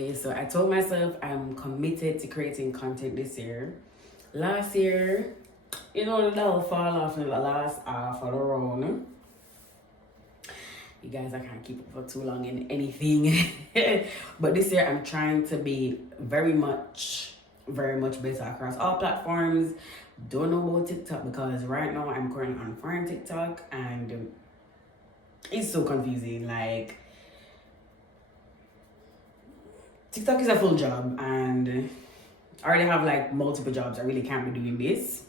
Okay, so I told myself I'm committed to creating content this year. Last year, the that'll fall off in the last half of the round. You guys, I can't keep up for too long in anything. But this year, I'm trying to be very much better across all platforms. Don't know about TikTok because right now I'm currently on foreign TikTok and it's so confusing. Like, TikTok is a full job and I already have like multiple jobs. I really can't be doing this.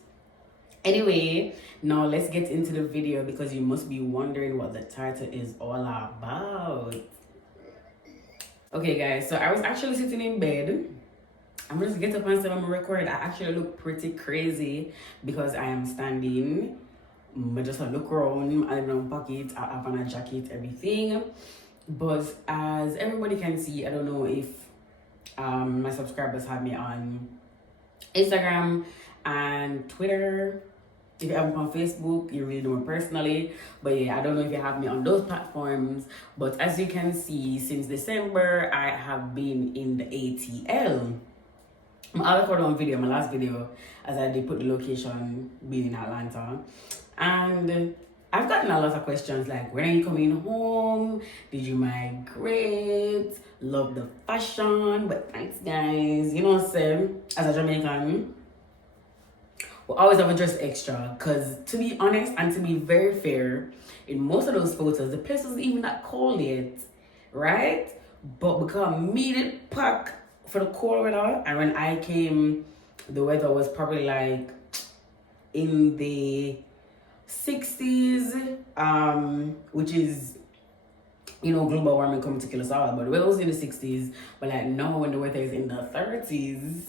Anyway, now let's get into the video because you must be wondering what the title is all about. Okay guys, so I was actually sitting in bed. I'm just get up and say I'm record. I actually look pretty crazy because I am standing. I just look around, I have no pocket, I have on a jacket, everything. But as everybody can see, I don't know if my subscribers have me on Instagram and Twitter. If you have me on Facebook, you really know me personally. But yeah, I don't know if you have me on those platforms. But as you can see, since December, I have been in the ATL. I'll record one video, my last video, as I did put the location being in Atlanta. And I've gotten a lot of questions like, when are you coming home? Did you migrate? Love the fashion, but thanks guys. You know what I'm saying? As a Jamaican, we always have a dress extra. Because to be honest and to be very fair, in most of those photos, the place wasn't even that cold yet, right? But because me did pack for the cold weather, and when I came, the weather was probably like in the 60s, which is, global warming coming to kill us all, but the weather was in the 60s. But like now when the weather is in the 30s,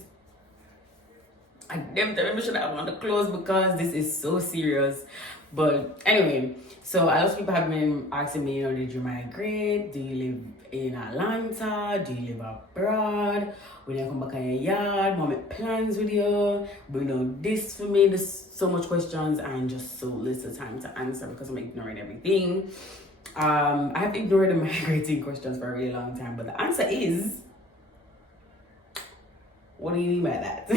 I definitely should have on the clothes because this is so serious. But anyway, so a lot of people have been asking me, did you migrate? Do you live in Atlanta? Do you live abroad? When you come back in your yard, mom make plans with you, bring this for me. There's so much questions and just so little time to answer because I'm ignoring everything. I have ignored the migrating questions for a really long time, but the answer is, what do you mean by that?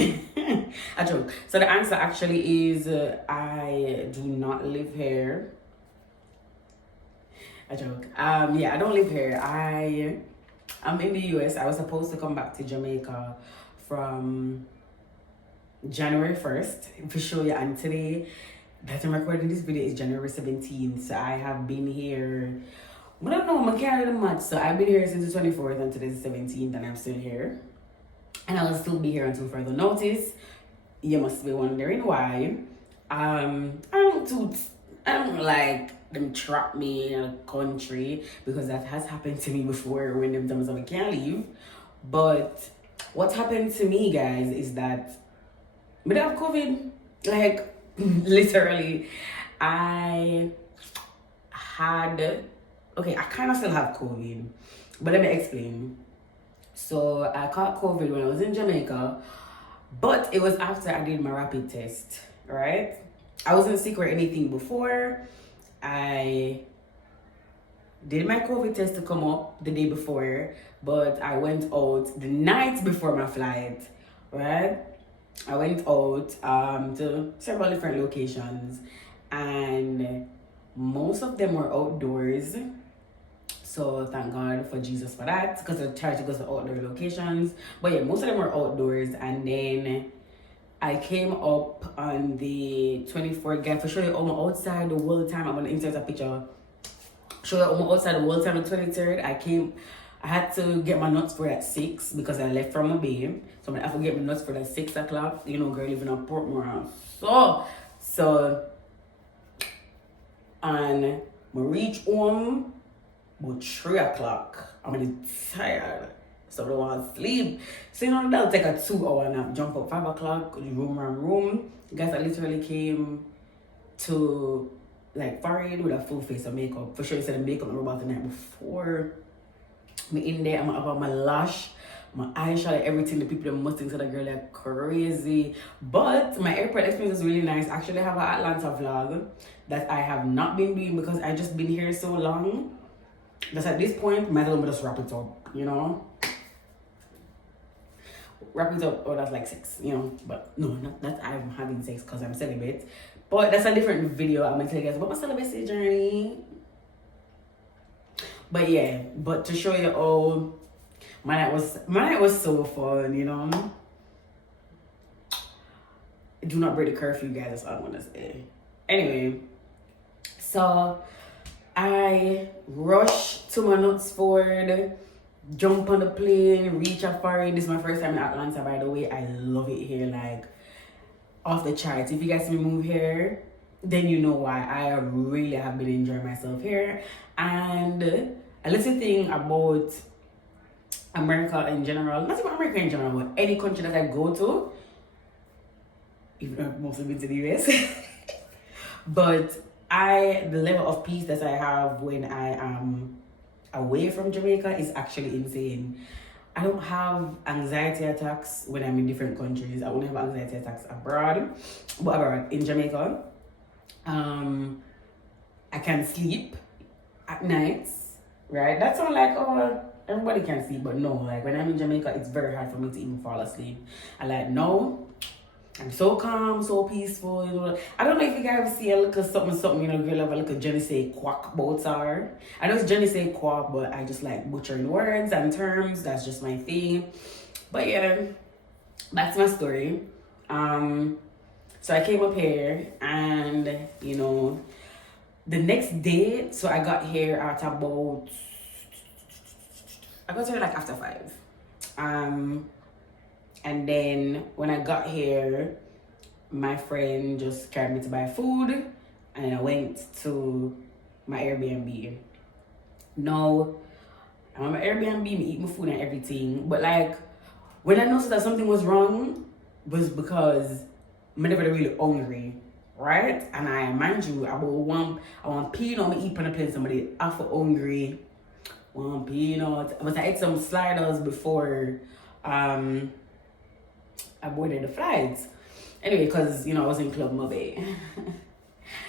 A joke. So the answer actually is I do not live here. A joke. Yeah, I don't live here. I'm in the US. I was supposed to come back to Jamaica from January 1st for show you, and today that I'm recording this video is January 17th. So I have been here. I don't know, I can't really much. So I've been here since the 24th and today's the 17th and I'm still here. And I'll still be here until further notice. You must be wondering why. I don't like them trap me in a country because that has happened to me before when them times I can't leave. But what happened to me, guys, is that I have COVID. Like literally, I kind of still have COVID, but let me explain. So I caught COVID when I was in Jamaica, but it was after I did my rapid test, right? I wasn't sick or anything before. I did my COVID test to come up the day before, but I went out the night before my flight, right? I went out to several different locations and most of them were outdoors. So thank God for Jesus for that, because I tried to go to outdoor locations. But yeah, most of them were outdoors. And then I came up on the 24th. Guys, for show you all my outside the whole time. I'm gonna insert a picture. Show you all my outside the whole time. The 23rd, I had to get my nuts for at 6 because I left from a bay. So I'm gonna have to get my nuts for at 6 o'clock. Girl living in Portmore. So and I reach home about 3 o'clock. I'm really tired, so I don't want to sleep. So that'll take a 2-hour nap. Jump up 5 o'clock, room. Guys, I literally came to like forehead with a full face of makeup. For sure, you said the makeup I about the night before. Me in there, I'm up on my lash, my eyeshadow, everything. The people that must think that the girl like crazy. But my airport experience is really nice. Actually, I have an Atlanta vlog that I have not been doing because I just been here so long. That's at this point, might as well just wrap it up, wrap it up, oh, that's like sex, you know. But no, not that I'm having sex because I'm celibate. But that's a different video. I'm gonna tell you guys about my celibacy journey. But yeah, but to show you all, my night was so fun, you know. Do not break the curfew, guys. That's all I want to say. Anyway, so I rushed to my Knutsford, jump on the plane, reach a foreign. This is my first time in Atlanta, by the way. I love it here, like off the charts. If you guys see me move here, then you know why. I really have been enjoying myself here. And a little thing about America in general, not even America in general, but any country that I go to, even I've mostly been to the US, but the level of peace that I have when I am away from Jamaica is actually insane. I don't have anxiety attacks when I'm in different countries. I only have anxiety attacks abroad, but abroad in Jamaica. I can sleep at nights, right? That sounds like, oh, everybody can sleep, but no, like when I'm in Jamaica, it's very hard for me to even fall asleep. I like, no, I'm so calm, so peaceful, you know. I don't know if you guys ever see a little something, you know, girl have a little Jenny say quack about her. I know it's Jenny say quack, but I just like butchering words and terms. That's just my thing. But yeah, that's my story. So I came up here and, you know, the next day, so I got here at about, I got here like after 5. And then when I got here, my friend just carried me to buy food and I went to my Airbnb. Now, I'm on my Airbnb, me eat my food and everything. But like, when I noticed that something was wrong, was because I'm never really hungry, right? And I, mind you, I want peanut, I eat on the plane, somebody after hungry, one peanut. But I ate some sliders before, I boarded the flight. Anyway, because, you know, I was in Club Mobile.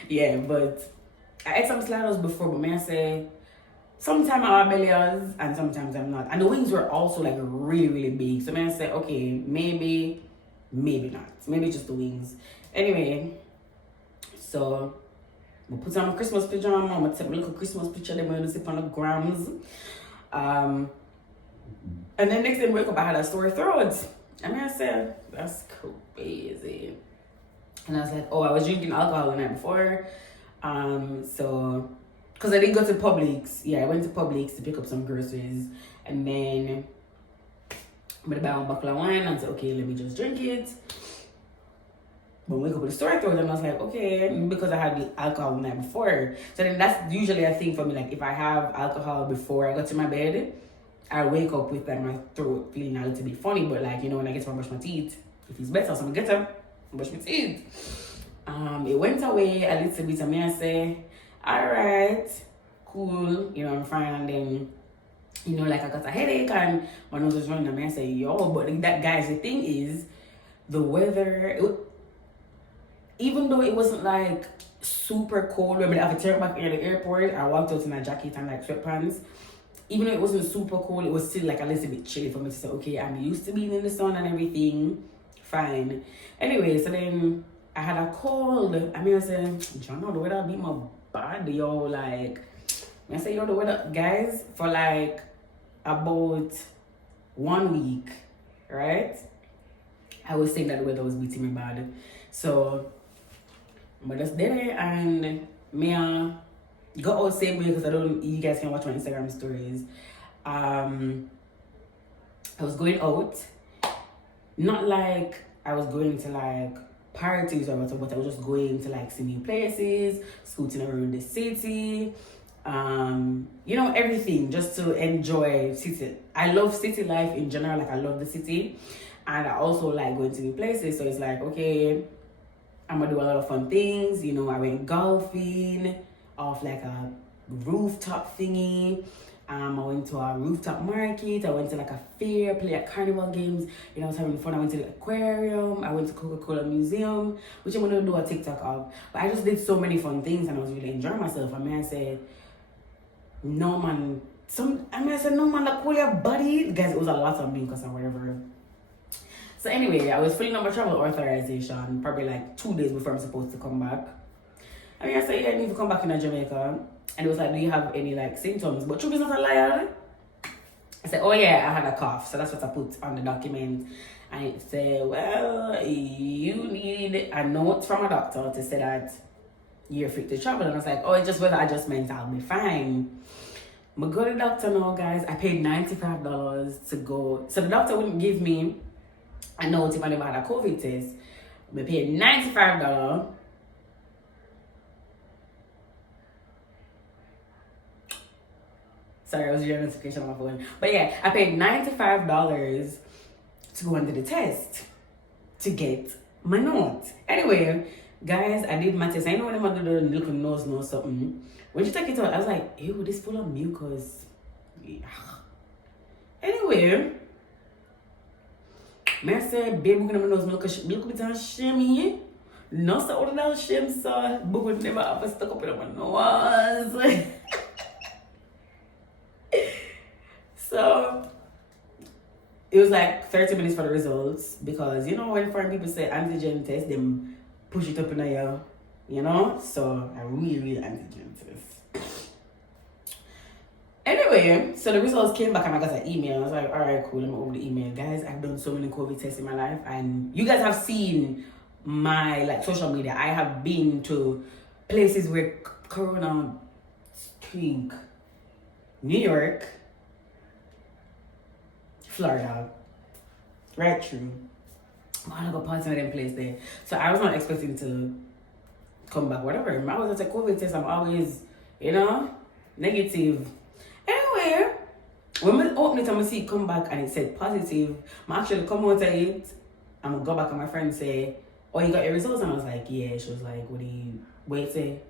Yeah, but I ate some sliders before, but may I say, sometimes I'm rebellious and sometimes I'm not. And the wings were also like really, really big. So may I say, okay, maybe not. Maybe just the wings. Anyway, so I put on my Christmas pajama. I'm going to take my little Christmas picture. Then I'm going to sit on the grams. And then next day I wake up, I had a sore throat. I mean, I said, that's crazy. And I was like, oh, I was drinking alcohol the night before. So, because I didn't go to Publix. Yeah, I went to Publix to pick up some groceries. And then I'm going to buy one bottle of wine. And I said, okay, let me just drink it. But wake up with a sore throat. And I was like, okay, because I had alcohol the night before. So then that's usually a thing for me. Like, if I have alcohol before I go to my bed, I wake up with like my throat feeling a little bit funny, but like, you know, when I get to brush my teeth, it feels better. So I'm gonna get up and brush my teeth. It went away a little bit, and I say, all right, cool, you know, I'm fine. And then, you know, like I got a headache and my nose was running, and I say, yo, but that, guys, the thing is, the weather, even though it wasn't like super cold, I mean, I have a turn back in the airport, I walked out in a jacket and like sweatpants. Even though it wasn't super cold, it was still like a little bit chilly for me to say, okay, I'm used to being in the sun and everything. Fine. Anyway, so then I had a cold. I mean, I said, John, the weather be my bad, yo. Like, I said, yo, the weather, guys, for like about 1 week, right? I was saying that the weather was beating me bad. So, I just did it and me go out same way because you guys can watch my Instagram stories. I was going out, not like I was going to like parties or whatever, but I was just going to like see new places, scooting around the city, you know, everything just to enjoy city. I love city life in general, like I love the city, and I also like going to new places. So it's like, okay, I'm gonna do a lot of fun things. You know, I went golfing off like a rooftop thingy. I went to a rooftop market. I went to like a fair, play at carnival games. You know, I was having fun. I went to the aquarium. I went to Coca-Cola Museum, which I'm gonna do a TikTok of. But I just did so many fun things and I was really enjoying myself. I mean, I said, no man, I said, no man, like, pull your body. Guys, it was a lot of mucus or whatever. So anyway, I was filling out my travel authorization probably like 2 days before I'm supposed to come back. I mean, I said, yeah, I need to come back in Jamaica. And it was like, do you have any like symptoms? But truth is not a lie. I said, oh yeah, I had a cough. So that's what I put on the document. And it said, well, you need a note from a doctor to say that you're fit to travel. And I was like, oh, it's just weather adjustment, I'll be fine. But go to the doctor now, guys. I paid $95 to go. So the doctor wouldn't give me a note if I never had a COVID test. I paid $95. Sorry, I was reading a notification on my phone. But yeah, I paid $95 to go into the test to get my note. Anyway, guys, I did my test. I know when I'm do the little nose something. When you take it out, I was like, ew, this full of mucus. Yeah. Anyway, I said, babe, we're gonna nose milk bit of shimmy. No, so all that shim, so but would never have stuck up in my nose. So it was like 30 minutes for the results because you know when foreign people say antigen test, them push it up in the air, you know? So I really antigen test. Anyway, so the results came back and I got an email. I was like, all right, cool, let me open the email. Guys, I've done so many COVID tests in my life and you guys have seen my like social media. I have been to places where Corona stink. New York, Florida, right through. I go party in them place there. So I was not expecting to come back, whatever. I was at a COVID test, I'm always, you know, negative. Anyway, when I opened it and I see it come back and it said positive, I actually come out of it and I go back and my friend say, oh, you got your results? And I was like, yeah. She was like, what do you, wait, say?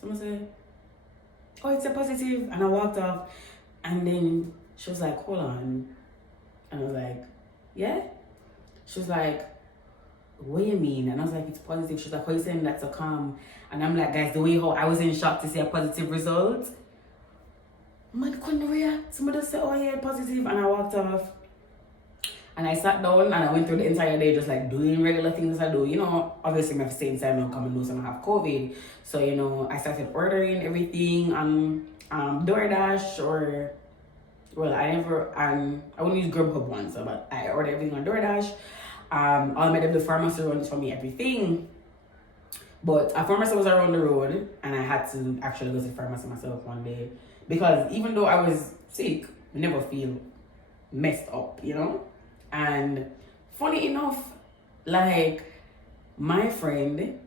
Someone said, oh, it's a positive. And I walked off and then she was like, hold on. And I was like, yeah? She was like, what do you mean? And I was like, it's positive. She was like, how you saying that's a calm? And I'm like, guys, the way how I was in shock to see a positive result. Man, couldn't react. Somebody said, oh yeah, positive. And I walked off. And I sat down and I went through the entire day just like doing regular things I do. You know, obviously my stay inside now come and know some I have COVID. So, you know, I started ordering everything on DoorDash or, well, I wouldn't use Grubhub once, but I ordered everything on DoorDash. All my the pharmacy runs for me everything. But a pharmacy was around the road and I had to actually go to the pharmacy myself one day. Because even though I was sick, I never feel messed up, you know? And funny enough, like my friend,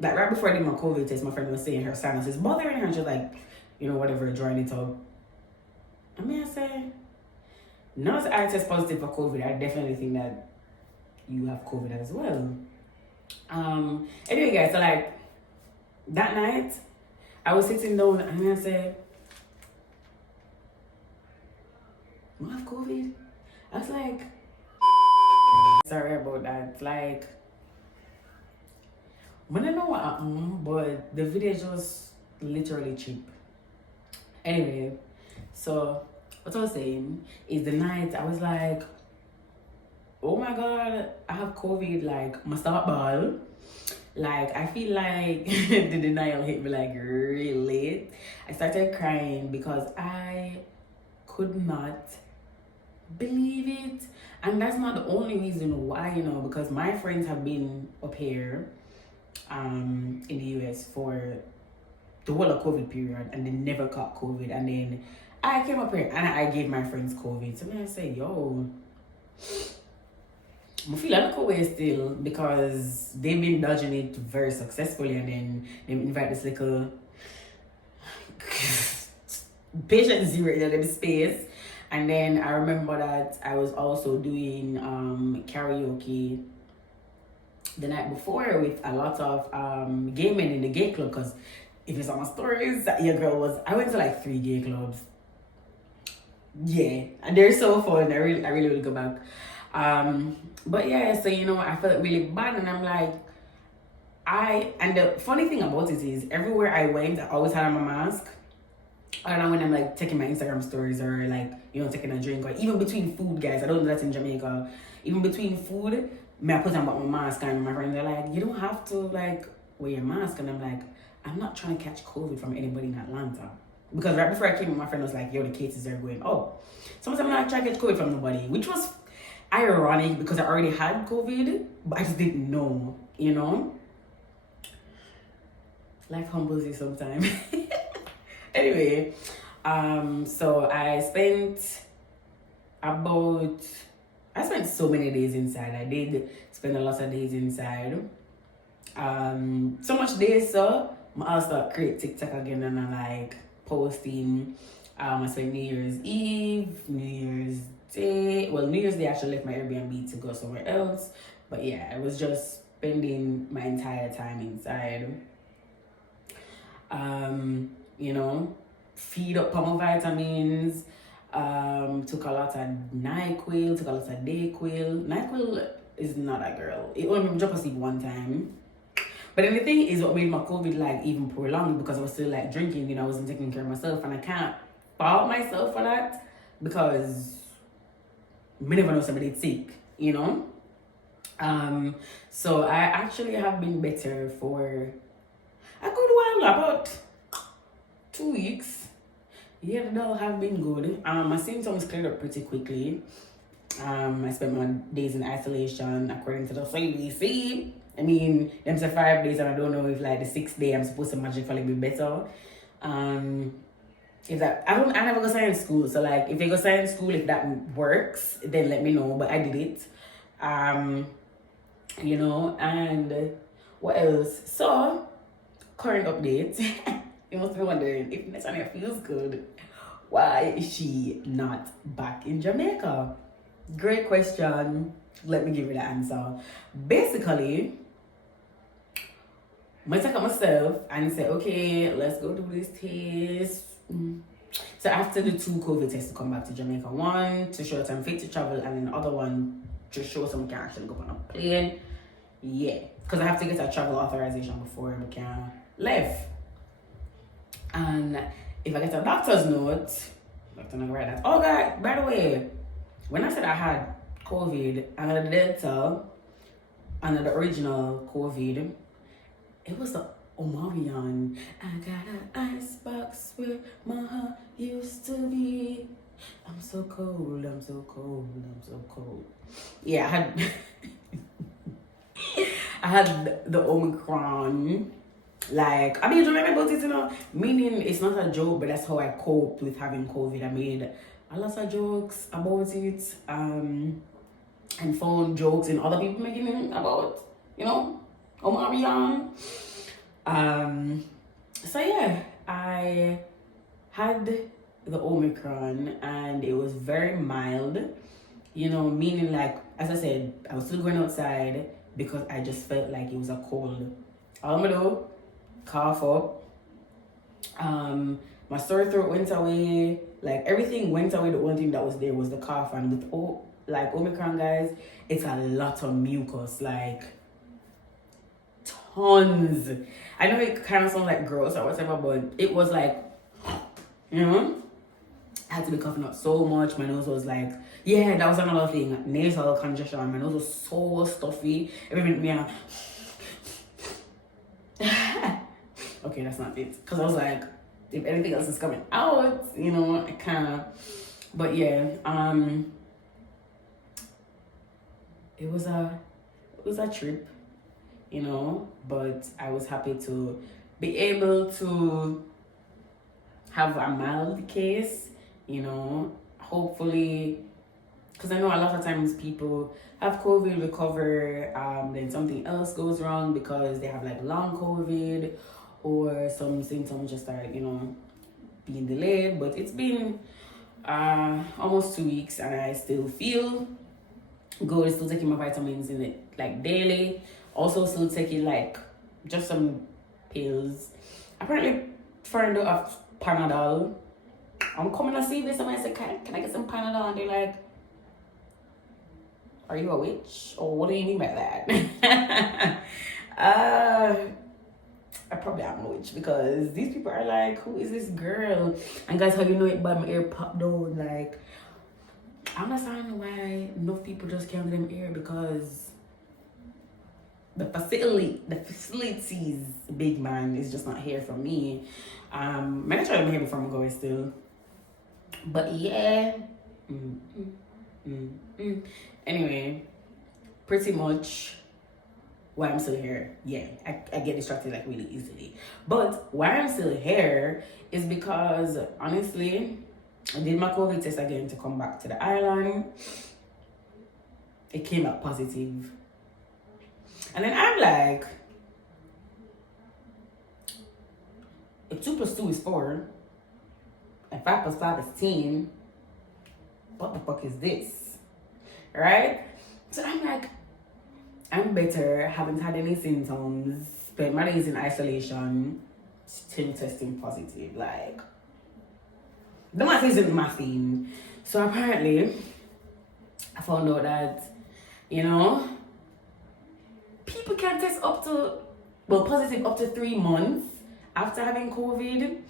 like right before I did my COVID test, my friend was saying her sinus is bothering her and she's like, you know, whatever, drawing it up. I mean, I say, now that I test positive for COVID, I definitely think that you have COVID as well. Anyway, guys, so like that night, I was sitting down and I said, I have COVID. I was like, sorry about that. Like, I don't know what happened, but the video is just literally cheap. Anyway, so what I was saying is the night I was like, oh my god, I have COVID, like my stomach ball. Like I feel like the denial hit me like really late. I started crying because I could not believe it. And that's not the only reason why, you know, because my friends have been up here in the US for the whole of COVID period and they never caught COVID. And then I came up here and I gave my friends COVID. So then I say, yo, I feel like away still because they've been dodging it very successfully and then they invite this little patient zero in the space. And then I remember that I was also doing karaoke the night before with a lot of gay men in the gay club, because if you saw my stories, your girl was, I went to like 3 gay clubs. Yeah, and they're so fun. I really will go back. But yeah, so you know, I felt really bad and I'm like, and the funny thing about it is everywhere I went, I always had on my mask. I don't know, when I'm like taking my Instagram stories or like, you know, taking a drink, or even between food, guys. I don't do that in Jamaica. Even between food, me I put on my mask, and my friends are like, you don't have to like wear your mask, and I'm like, I'm not trying to catch COVID from anybody in Atlanta. Because right before I came, my friend was like, yo, the cases are going up. Sometimes I'm not trying to catch COVID from nobody, which was ironic because I already had COVID, but I just didn't know, you know? Life humbles you sometimes. Anyway, so I spent so many days inside. I did spend a lot of days inside. So much days, so I'll start create TikTok again, and I like posting. I spent New Year's Eve, New Year's Day. Well, New Year's Day I actually left my Airbnb to go somewhere else. But yeah, I was just spending my entire time inside. You know, feed up on my vitamins. Took a lot of NyQuil, took a lot of Dayquil. NyQuil is not a girl. It only made me drop asleep one time. But then the thing is, what made my COVID like even prolonged, because I was still like drinking, you know, I wasn't taking care of myself, and I can't fault myself for that because me never know somebody sick, you know. So I actually have been better for a good while, about 2 weeks. Yeah, that'll have been good. My symptoms cleared up pretty quickly. I spent my days in isolation according to the CDC. I mean, them say 5 days, and I don't know if like the 6th day I'm supposed to magically be better. If that I never go science school, so like if you go science school, if that works, then let me know. But I did it. You know, and what else? So current update. You must be wondering if Nathania feels good. Why is she not back in Jamaica? Great question. Let me give you the answer. Basically, I take up myself and say, okay, let's go do this test. So after the 2 COVID tests to come back to Jamaica, one to show that I'm fit to travel, and then the other one to show some can actually go on a plane. Yeah, because I have to get a travel authorization before I can leave. And if I get a doctor's note, doctor not write that. Oh God, by the way, when I said I had COVID and the Delta and the original COVID, it was the Omarion. I got an icebox where my heart used to be. I'm so cold, I'm so cold, I'm so cold. Yeah, I had the Omicron. Like, I mean, you remember about it, you know? Meaning, it's not a joke, but that's how I coped with having COVID. I made a lot of jokes about it, and found jokes in other people making it about, you know, Omarion. So yeah, I had the Omicron, and it was very mild, you know, meaning like, as I said, I was still going outside because I just felt like it was a cold. All I'm gonna do, cough up. My sore throat went away. Like everything went away. The only thing that was there was the cough. And with like Omicron, guys, it's a lot of mucus, like tons. I know it kind of sounds like gross or whatever, but it was like, you know, I had to be coughing up so much. My nose was like, yeah, that was another thing. Nasal congestion. My nose was so stuffy. Every minute, me. Okay, that's not it. Because I was like, if anything else is coming out, you know, I can't. But yeah, it was a trip, you know, but I was happy to be able to have a mild case, you know, hopefully, because I know a lot of times people have COVID, recover, then something else goes wrong because they have like long COVID, or some symptoms just start, you know, being delayed. But it's been almost 2 weeks, and I still feel good. Still taking my vitamins in it like daily. Also still taking like just some pills. Apparently friend of Panadol. I'm coming to see this, and I said, can I get some Panadol? And they're like, are you a witch? Or what do you mean by that? I probably am a witch because these people are like, who is this girl? And guys, how you know it by my ear pop down? Like, I understand why enough people just can't get them ear because the facilities, big man, is just not here for me. I'm gonna try to hear before I'm going still. But yeah. Anyway, pretty much why I'm still here. Yeah, I get distracted like really easily. But why I'm still here is because honestly, I did my COVID test again to come back to the island. It came out positive. And then I'm like, if 2 plus 2 is 4, and 5 plus 5 is 10, what the fuck is this? Right? So I'm like, I'm better, haven't had any symptoms, spent my days in isolation, still testing positive. Like, the math isn't mathing. So apparently, I found out that, you know, people can test positive up to 3 months after having COVID.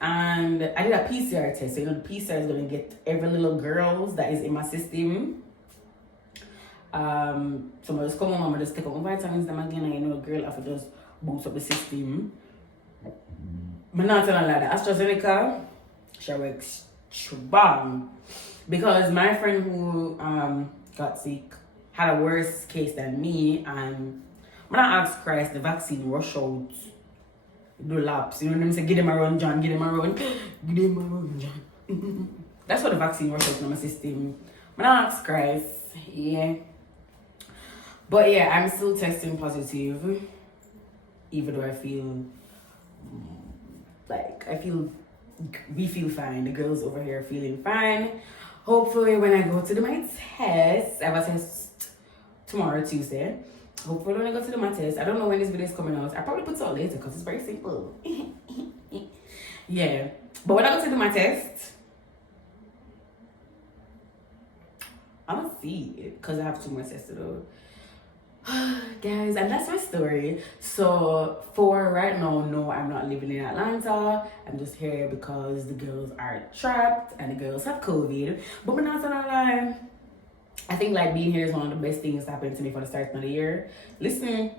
And I did a PCR test. So, you know, the PCR is going to get every little girls that is in my system. So I just come home and just take out my vitamins them again. And, you know, girl, I just boost up the system. But not telling like that. AstraZeneca, she works bang. Because my friend who got sick had a worse case than me, and when I asked Christ, the vaccine rush out, do laps, you know what I'm saying? Give them a run, John, give them a run, give them a run, John. That's what the vaccine rush out in my system. When I asked Christ, yeah. But yeah, I'm still testing positive, even though I feel like we feel fine. The girls over here are feeling fine. Hopefully, when I go to do my test, I have a test tomorrow, Tuesday. Hopefully, when I go to do my test, I don't know when this video is coming out. I probably put it out later because it's very simple. Yeah, but when I go to do my test, I'm gonna see it because I have 2 more tests to do. Guys, and that's my story. So for right now, no, I'm not living in Atlanta. I'm just here because the girls are trapped and the girls have COVID. But I'm not gonna lie, I think like being here is one of the best things that happened to me for the start of the year. Listen,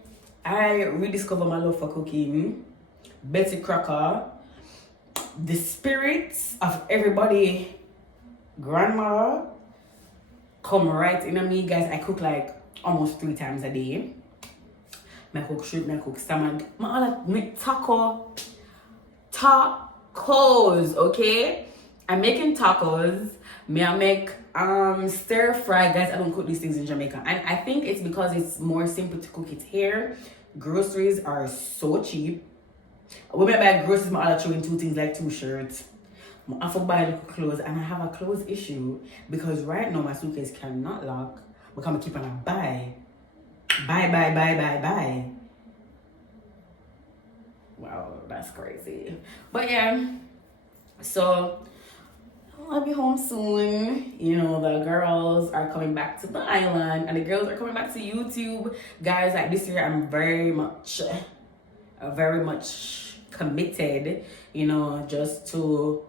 I rediscovered my love for cooking. Betty Crocker, the spirits of everybody grandmother come right in me, guys. I cook like almost 3 times a day. I cook shrimp, I cook salmon. I make tacos, okay? I'm making tacos. I make stir fry, guys. I don't cook these things in Jamaica, and I think it's because it's more simple to cook it here. Groceries are so cheap. When I buy groceries, I throw in 2 things like 2 shirts. I have to buy little clothes, and I have a clothes issue because right now my suitcase cannot lock. Because I keep on a buy. Wow, that's crazy. But yeah, so I'll be home soon. You know, the girls are coming back to the island and the girls are coming back to YouTube. Guys, like this year, I'm very much committed, you know, just to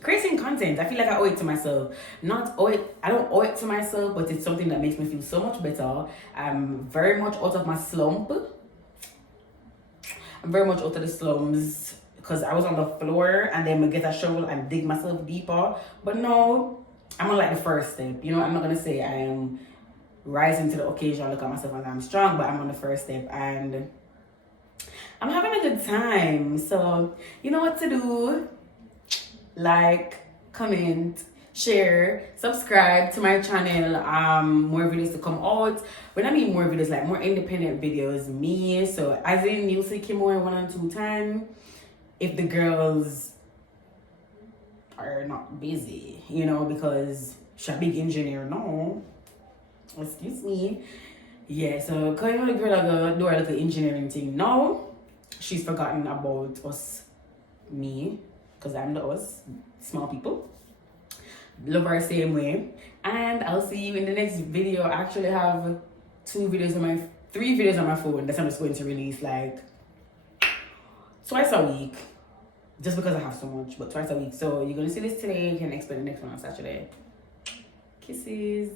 creating content. I feel like I owe it to myself. I don't owe it to myself, but it's something that makes me feel so much better. I'm very much out of my slump. I'm very much out of the slums because I was on the floor and then I get a shovel and dig myself deeper. But no, I'm on like the first step. You know, I'm not gonna say I am rising to the occasion, look at myself as I'm strong, but I'm on the first step and I'm having a good time. So you know what to do. Like, comment, share, subscribe to my channel. More videos to come out. When I mean more videos, like more independent videos, me. So as in you'll see Kimore 1 and 2 times if the girls are not busy, you know, because she's a big engineer now. Excuse me. Yeah, so kind of the girl that do her little engineering thing now. She's forgotten about us, me. Because I'm the us, small people. Love her same way. And I'll see you in the next video. I actually have 2 videos on my 3 videos on my phone that I'm just going to release like twice a week. Just because I have so much, but twice a week. So you're gonna see this today. You can expect the next one on Saturday. Kisses.